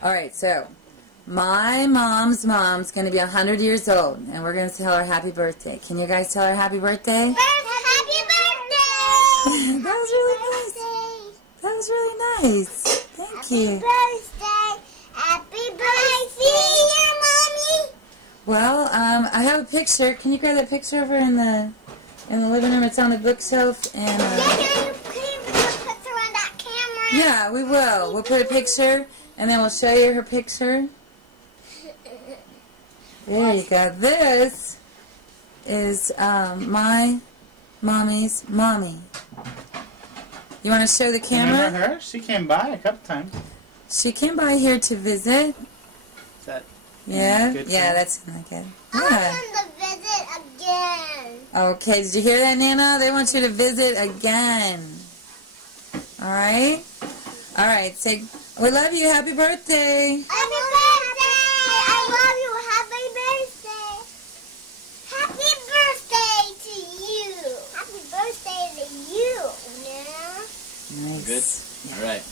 All right, so my mom's going to be 100 years old, and we're going to tell her happy birthday. Can you guys tell her happy birthday? Happy birthday! That was really nice. That was really nice. Thank you. Happy birthday! Happy birthday! See you, Mommy. Well, I have a picture. Can you grab that picture over in the living room? It's on the bookshelf. And You put a picture on that camera. yeah, we will. We'll put a picture, and then we'll show you her picture. There you go. This is my mommy's mommy. You want to show the camera? Remember her? She came by a couple times. She came by here to visit. Is that Yeah, good yeah, for that's good. I Yeah. want them to visit again. Okay, did you hear that, Nana? They want you to visit again. All right? All right, say, we love you. Happy birthday. Happy birthday! I love you. Happy birthday! Happy birthday to you. Happy birthday to you, Nana. Nice. Good. All right.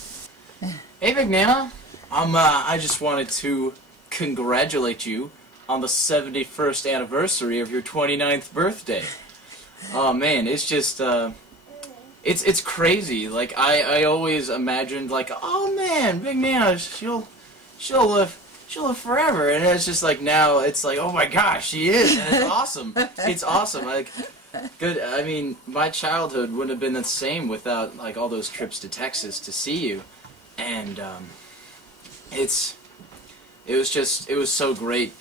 Hey, Big Nana. I just wanted to congratulate you on the 71st anniversary of your 29th birthday. Oh man, it's just it's crazy. Like I always imagined, like, oh man, Big Nana, she'll live forever, and it's just like now it's like, oh my gosh, she is, and it's awesome. It's awesome. Like, good. I mean, my childhood wouldn't have been the same without like all those trips to Texas to see you, and it was so great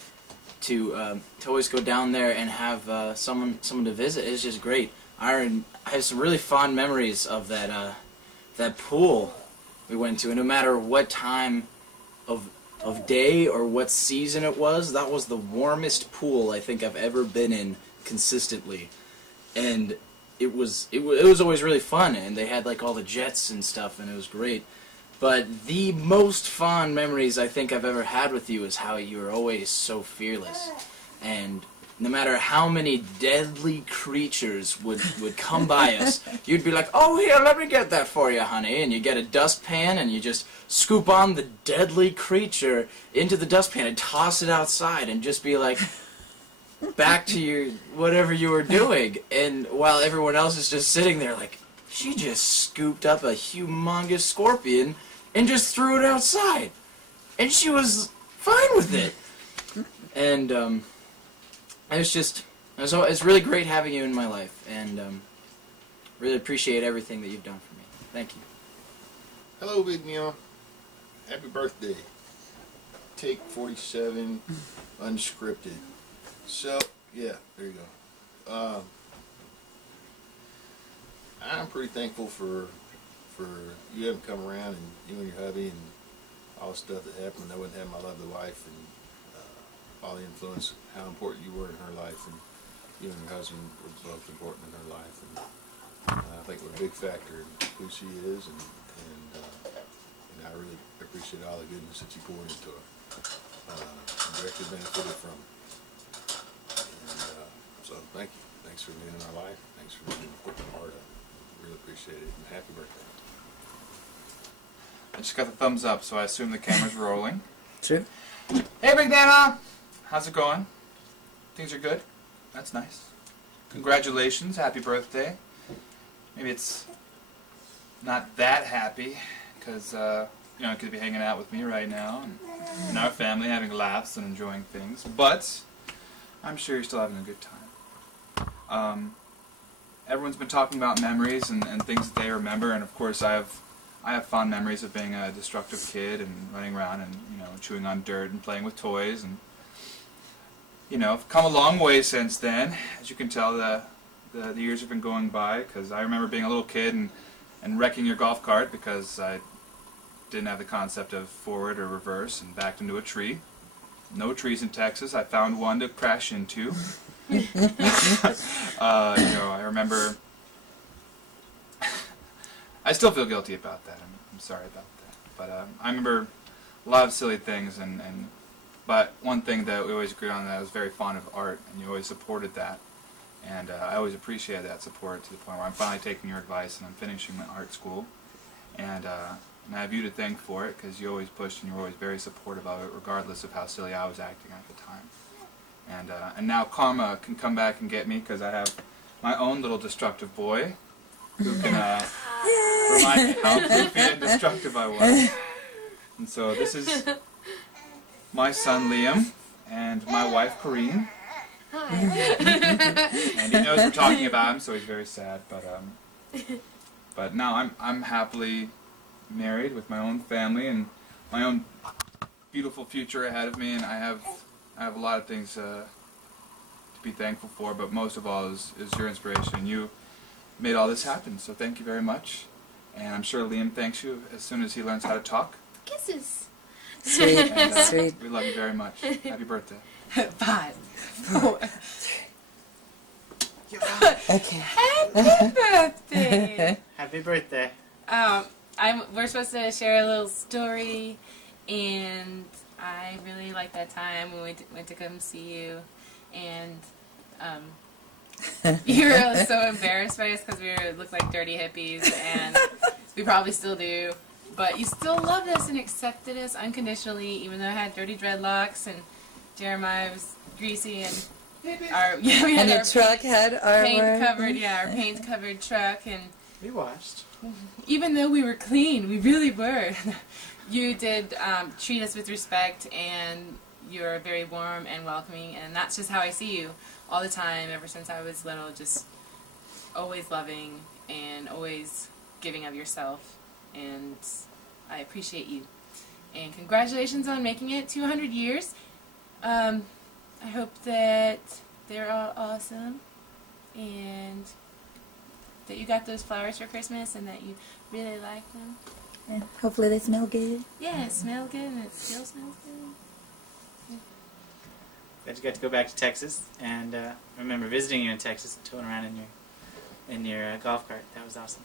to always go down there and have someone to visit. It's just great. I have some really fond memories of that pool we went to, and no matter what time of day or what season it was, that was the warmest pool I think I've ever been in consistently, and it was always really fun, and they had like all the jets and stuff, and it was great. But the most fond memories I think I've ever had with you is how you were always so fearless, and no matter how many deadly creatures would come by us, you'd be like, oh, here, let me get that for you, honey. And you get a dustpan, and you just scoop on the deadly creature into the dustpan and toss it outside and just be like, back to your whatever you were doing. And while everyone else is just sitting there like, she just scooped up a humongous scorpion and just threw it outside. And she was fine with it. And, it's really great having you in my life, and really appreciate everything that you've done for me. Thank you. Hello, Big Nana. Happy birthday. Take 47, unscripted. So, yeah, there you go. I'm pretty thankful for you having come around, and you and your hubby, and all the stuff that happened. I wouldn't have my lovely wife, and all the influence, how important you were in her life, and you and your husband were both important in her life, and I think we're a big factor in who she is, and I really appreciate all the goodness that you poured into her, directly benefited from. And so thank you. Thanks for being in our life. Thanks for being an important part of it. Really appreciate it, and happy birthday. I just got the thumbs up, so I assume the camera's rolling. True. Hey, Big Nana! How's it going? Things are good? That's nice. Congratulations, happy birthday. Maybe it's not that happy, because, you could be hanging out with me right now, and our family having laughs and enjoying things, but I'm sure you're still having a good time. Everyone's been talking about memories and things that they remember, and of course I have fond memories of being a destructive kid and running around and chewing on dirt and playing with toys, and I've come a long way since then. As you can tell, the years have been going by, because I remember being a little kid and wrecking your golf cart because I didn't have the concept of forward or reverse and backed into a tree. No trees in Texas. I found one to crash into. I remember. I still feel guilty about that. I'm sorry about that. But I remember a lot of silly things, but one thing that we always agreed on, that I was very fond of art, and you always supported that. And I always appreciated that support, to the point where I'm finally taking your advice and I'm finishing my art school. And And I have you to thank for it, because you always pushed and you were always very supportive of it, regardless of how silly I was acting at the time. And now karma can come back and get me, because I have my own little destructive boy who can remind me how goofy and destructive I was. And so this is my son Liam and my wife Corrine. And he knows we're talking about him, so he's very sad. But now I'm happily married with my own family and my own beautiful future ahead of me, and I have a lot of things to be thankful for. But most of all is your inspiration. You made all this happen, so thank you very much. And I'm sure Liam thanks you as soon as he learns how to talk. Kisses. Sweet, And, sweet. we love you very much. Happy birthday. 5, 4. Okay. Happy birthday! Happy birthday. We're supposed to share a little story, and I really liked that time when we went to come see you, and you were so embarrassed by us because we looked like dirty hippies, and we probably still do, but you still loved us and accepted us unconditionally, even though I had dirty dreadlocks and Jeremiah was greasy, and we had And our the truck had our paint covered truck, and We watched. even though we were clean, we really were. You did treat us with respect, and you're very warm and welcoming, and that's just how I see you all the time ever since I was little, just always loving and always giving of yourself, and I appreciate you. And congratulations on making it 200 years. I hope that they're all awesome, and that you got those flowers for Christmas and that you really like them. And hopefully they smell good. Yeah, it smells good and it still smells good. Glad you got to go back to Texas, and I remember visiting you in Texas and towing around in your golf cart. That was awesome.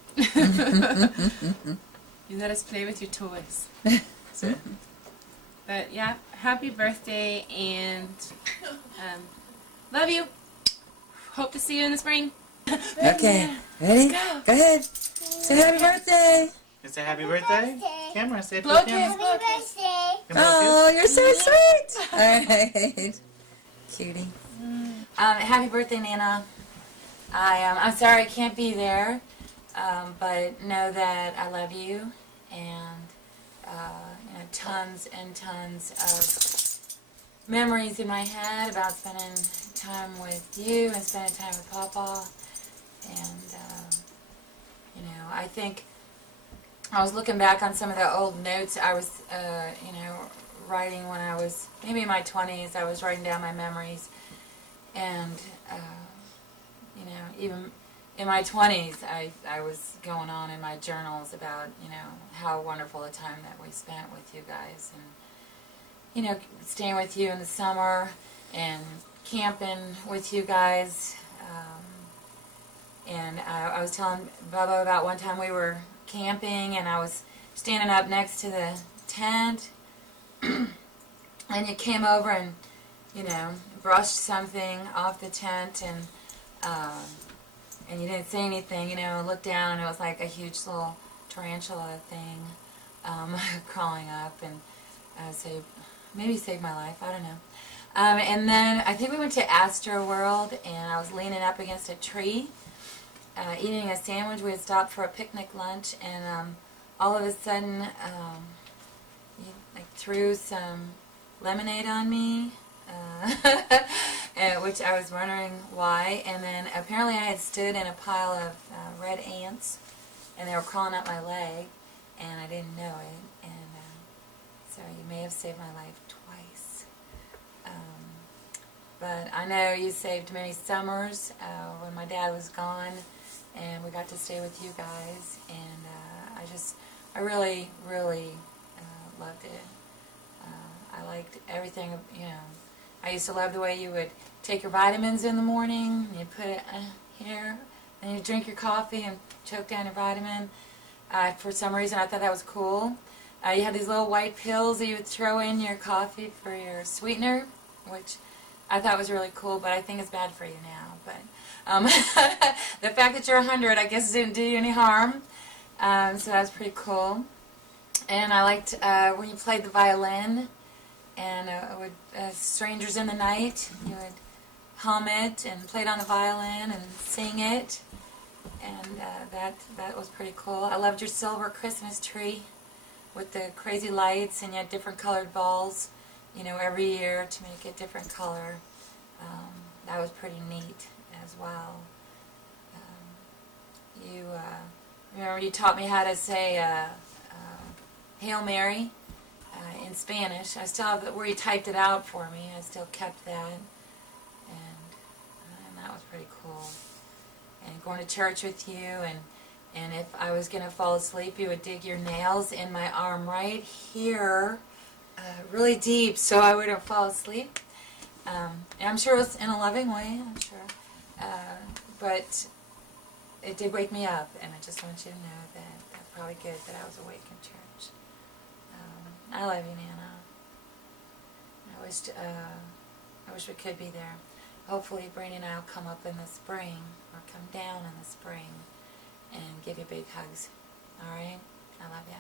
You let us play with your toys. That's it. But yeah, happy birthday, and love you. Hope to see you in the spring. Okay. Ready? Go. Go ahead. Say happy birthday. Say happy birthday. Birthday. Camera, say it to Blow the camera. kiss. Happy birthday. Give me a Oh, you're so sweet. All right. Cutie. Happy birthday, Nana. I'm sorry I can't be there, but know that I love you, and tons and tons of memories in my head about spending time with you and spending time with Papa. And I think I was looking back on some of the old notes I was writing when I was maybe in my 20s. I was writing down my memories, and even in my 20s I was going on in my journals about how wonderful a time that we spent with you guys, and staying with you in the summer and camping with you guys. And I was telling Bubba about one time we were camping, and I was standing up next to the tent, and you came over and brushed something off the tent, and you didn't say anything, looked down, and it was like a huge little tarantula thing crawling up, and so maybe saved my life, I don't know. And then I think we went to Astro World, and I was leaning up against a tree, eating a sandwich. We had stopped for a picnic lunch, and all of a sudden you threw some lemonade on me, which I was wondering why. And then apparently I had stood in a pile of red ants, and they were crawling up my leg, and I didn't know it. And so you may have saved my life twice. But I know you saved many summers when my dad was gone, and we got to stay with you guys, and I really, really loved it. I liked everything, I used to love the way you would take your vitamins in the morning, and you'd put it here, and you'd drink your coffee and choke down your vitamin. For some reason I thought that was cool. You had these little white pills that you would throw in your coffee for your sweetener, which I thought was really cool, but I think it's bad for you now. But the fact that you're 100, I guess, didn't do you any harm. So that was pretty cool. And I liked when you played the violin, and Strangers in the Night, you would hum it and play it on the violin and sing it, and that was pretty cool. I loved your silver Christmas tree with the crazy lights, and you had different colored balls, you know, every year to make it different color. That was pretty neat as well. You remember you taught me how to say Hail Mary in Spanish. I still have where you typed it out for me. I still kept that, and that was pretty cool. And going to church with you, and if I was going to fall asleep, you would dig your nails in my arm right here, really deep, so I wouldn't fall asleep. And I'm sure it was in a loving way, I'm sure. But it did wake me up, and I just want you to know that that's probably good that I was awake in church. I love you, Nana. I wish we could be there. Hopefully, Brainy and I will come up in the spring, or come down in the spring, and give you big hugs. All right? I love you.